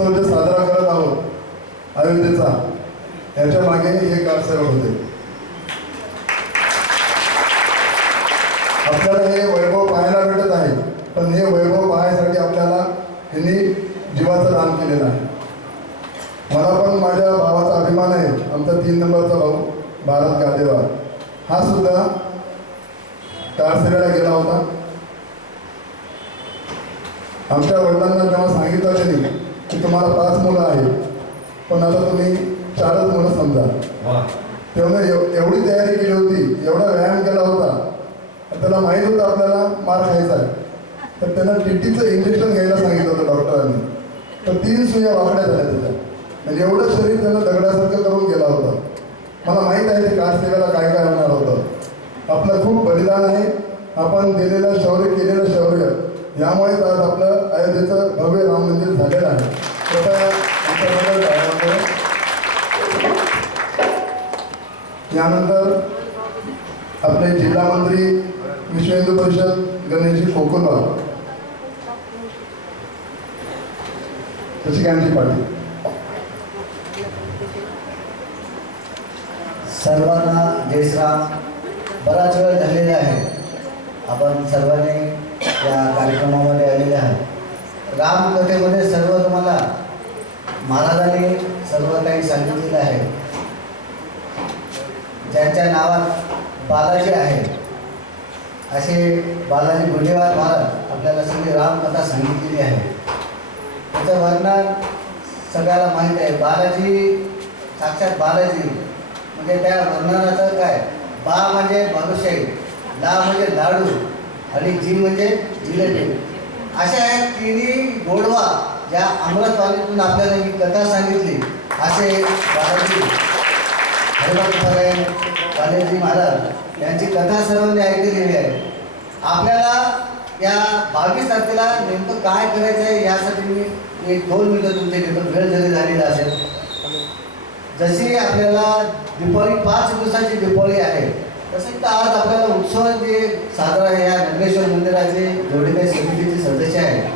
उत्सव जे साजरा करत आहोत अयोध्येचा. याच्या मागे हे कारसेवक होते. आपल्याला हे वैभव पाहायला भेटत आहे पण हे वैभव पाहण्यासाठी आपल्याला त्यांनी जीवाचं दान केलेलं आहे. मला पण माझ्या भावाचा अभिमान आहे आमचा तीन नंबरचा भाऊ भारत गादेवार. हा सुद्धा कारसेवेला गेला होता. आमच्या वडिलांना जेव्हा सांगितलं त्यांनी की तुम्हाला पाच मुलं आहेत. पण आता तुम्ही चारच मुलं समजा. तेव्हा एव- एवढी तयारी केली होती एवढा व्यायाम केला होता. त्याला माहीत होतं आपल्याला मार खायचा आहे. तर त्यांना टीटीचं इंजेक्शन घ्यायला सांगितलं होतं डॉक्टरांनी. तर तीन सुया वाकड्या झाल्या त्याच्या. म्हणजे एवढं शरीर त्यानं दगडासारखं करून गेला होता. मला माहीत आहे ते कारसेवेला काय काय होणार होतं. आपलं खूप बलिदान आहे. आपण दिलेलं शौर्य केलेलं यामुळेच आज आपलं अयोध्येचं भव्य राम मंदिर झालेलं आहे. कृपया यानंतर आपले जिल्हा मंत्री विश्व हिंदू परिषद गणेशजी कोकुलवार शशिकांतजी पाटील. सर्वांना जयश्राम बराच वेळ झालेला आहे. आपण सर्वांनी या कार्यक्रमामध्ये आलेले आहात. रामकथेमध्ये सर्व तुम्हाला महाराजांनी सर्व काही सांगितलेलं आहे. ज्यांच्या नावात बालाजी आहे असे बालाजी गुंडेवार महाराज आपल्याला सगळी रामकथा सांगितलेली आहे. त्याचं वर्णन सगळ्याला माहीत आहे. बालाजी साक्षात बालाजी म्हणजे त्या वर्णनाचं काय? बा म्हणजे बालुशाही ला म्हणजे लाडू. आणि जी म्हणजे जिलेबी अशा या तिन्ही गोडवा या अमृतवाणीतून आपल्याला ही कथा सांगितली. असे बालाजी हरिभाऊ महाराज यांची कथा सर्वांनी ऐकलेली आहे. आपल्याला या बावीस तारखेला नेमकं काय करायचं आहे यासाठी मी एक दोन मिनटं तुमचे घेतो वेळ जरी झालेला असेल. जशी आपल्याला दिवाळी पाच दिवसाची दिवाळी आहे तसं तर आज आपल्याला उत्सव जे साजरा आहे या नंदेश्वर मंदिराचे जेवढे काही समितीचे सदस्य आहेत.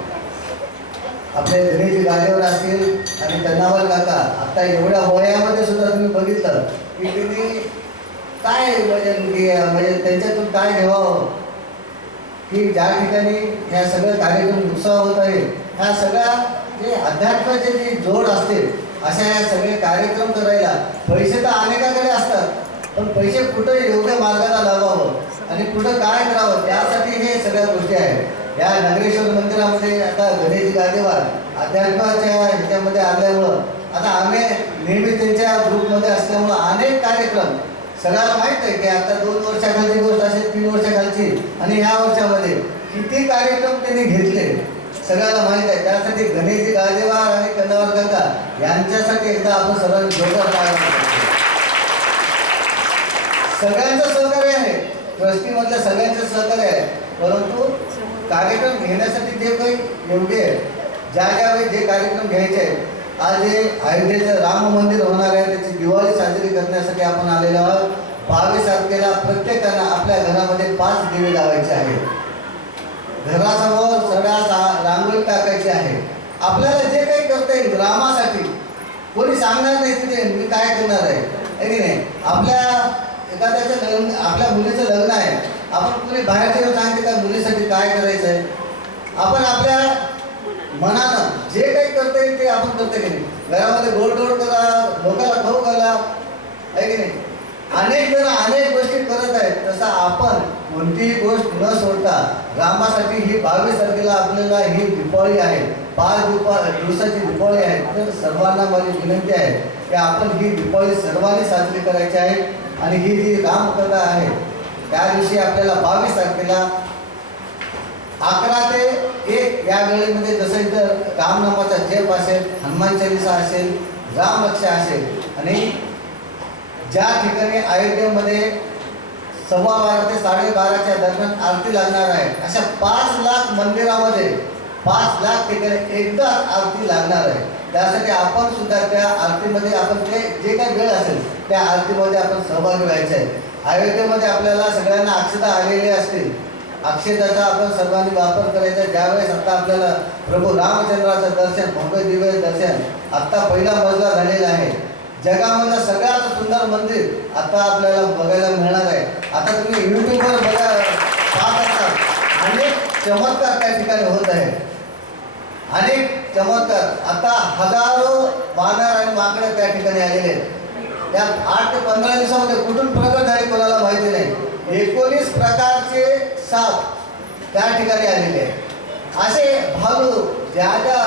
आपले गणेशजी गाडीवर असतील आणि तन्नावर काका आता एवढ्या वयामध्ये सुद्धा तुम्ही बघितलं की किती काय म्हणजे म्हणजे त्यांच्यातून काय घ्यावं? की ज्या ठिकाणी या सगळ्या कार्यक्रम उत्सव होत आहे ह्या सगळ्या जे अध्यात्माचे जे जोड असते अशा या सगळे कार्यक्रम करायला पैसे तर अनेकाकडे असतात. पण पैसे कुठं योग्य मार्गाला लावावं? आणि कुठं काय करावं? त्यासाठी हे सगळ्या गोष्टी आहेत. या नगरेश्वर मंदिरामध्ये आता गणेश गादेवार अध्यात्माच्या ह्याच्यामध्ये आल्यामुळं आता आम्ही नेहमी त्यांच्या ग्रुपमध्ये असल्यामुळं अनेक कार्यक्रम. सगळ्याला माहीत आहे की आता दोन वर्षाखालची गोष्ट असेल तीन वर्षाखालची. आणि ह्या वर्षामध्ये किती कार्यक्रम त्यांनी घेतले सगळ्याला माहीत आहे. त्यासाठी गणेश गाजेवार आणि कंदावर गंगा यांच्यासाठी एकदा आपण सर्वांनी जोरदार सगळ्यांचं सहकार्य आहे. ट्रस्टीमधल्या सगळ्यांचं सहकार्य आहे. परंतु कार्यक्रम घेण्यासाठी जे काही योग्य आहे ज्या ज्या वेळी जे कार्यक्रम घ्यायचे आहेत आज जे अयोध्येचं राम मंदिर होणार आहे त्याची दिवाळी साजरी करण्यासाठी आपण आलेलो आहोत. बावीस तारखेला प्रत्येकानं आपल्या घरामध्ये पाच दिवे लावायचे आहेत. घरासमोर सगळ्या सा- रांगोळी टाकायची आहे. आपल्याला जे काही करता येईल रामासाठी कोणी सांगणार नाही तिथे मी काय करणार आहे की नाही? आपल्या एखाद्याचं लग्न आपल्या मुलीचं लग्न आहे. आपण कुणी बाहेरचे येऊन सांगते का मुलीसाठी काय करायचं आहे आपण आपल्या मनानं जे काही करता येईल ते आपण करता की नाही? घरामध्ये गोडधोड करा लोकाला खाऊ घाला आहे की नाही? अनेक जण अनेक गोष्टी करत आहेत. तसं आपण कोणतीही गोष्ट न सोडता रामासाठी ही बावीस तारखेला आपल्याला ही दिपावळी आहे. पाच दिपा दिवसाची दिपावळी आहे. तर सर्वांना माझी विनंती आहे की आपण ही दिपावळी सर्वांनी साजरी करायची आहे. आणि ही जी रामकथा आहे त्या दिवशी आपल्याला बावीस तारखेला अकरा ते एक या वेळेमध्ये जसं इथं रामनामाचा जप असेल हनुमान चालिसा असेल रामरक्षा असेल आणि ज्या ठिकाणी अयोध्येमध्ये सव्वा बारा ते साडेबाराच्या दरम्यान आरती लागणार आहे अशा पाच लाख मंदिरामध्ये पाच लाख ठिकाणी एकदा आरती लागणार आहे. त्यासाठी आपण सुद्धा त्या आरतीमध्ये आपण ते जे काही वेळ असेल त्या आरतीमध्ये आपण सहभागी व्हायचं आहे. अयोध्येमध्ये आपल्याला सगळ्यांना अक्षता आलेली असतील अक्षताचा आपण सर्वांनी वापर करायचा ज्यावेळेस आता आपल्याला प्रभू रामचंद्राचं दर्शन भव्य दिव्य दर्शन आत्ता पहिला मजला झालेला आहे. जगामधलं सगळ्यात सुंदर मंदिर आता आपल्याला बघायला मिळणार आहे. आता तुम्ही यूट्यूबवर बघा पाहत असता अनेक चमत्कार त्या ठिकाणी होत आहे अनेक चमत्कार. आता हजारो वानर आणि माकडे त्या ठिकाणी आलेले आहेत. त्या आठ ते पंधरा दिवसामध्ये कुठून प्रकट झाले कोणाला माहिती नाही. एकोणीस प्रकारचे साप त्या ठिकाणी आलेले आहेत. असे भालू ज्या ज्या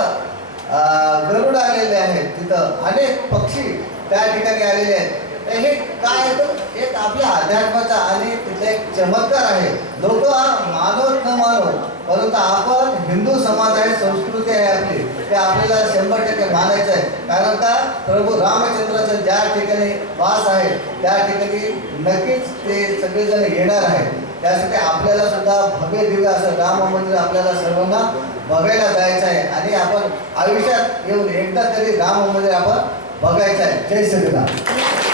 गरुड आलेले आहेत तिथं अनेक पक्षी त्या ठिकाणी आलेले आहेत. तर हे काय आहे तर एक आपल्या अध्यात्माचा आणि तिथला एक चमत्कार आहे. लोक मानव न मानव परंतु आपण हिंदू समाज आहे संस्कृती आहे आपली ते आपल्याला शंभर टक्के मानायचं आहे. कारण का? प्रभू रामचंद्राचं ज्या ठिकाणी वास आहे त्या ठिकाणी नक्कीच ते सगळेजण येणार आहे. त्यासाठी आपल्याला सुद्धा भव्य दिव्य असं राम मंदिर आपल्याला सर्वांना बघायला जायचं आहे. आणि आपण आयुष्यात येऊन एकदा तरी राम मंदिर आपण बघायचं आहे. जय श्रीराम.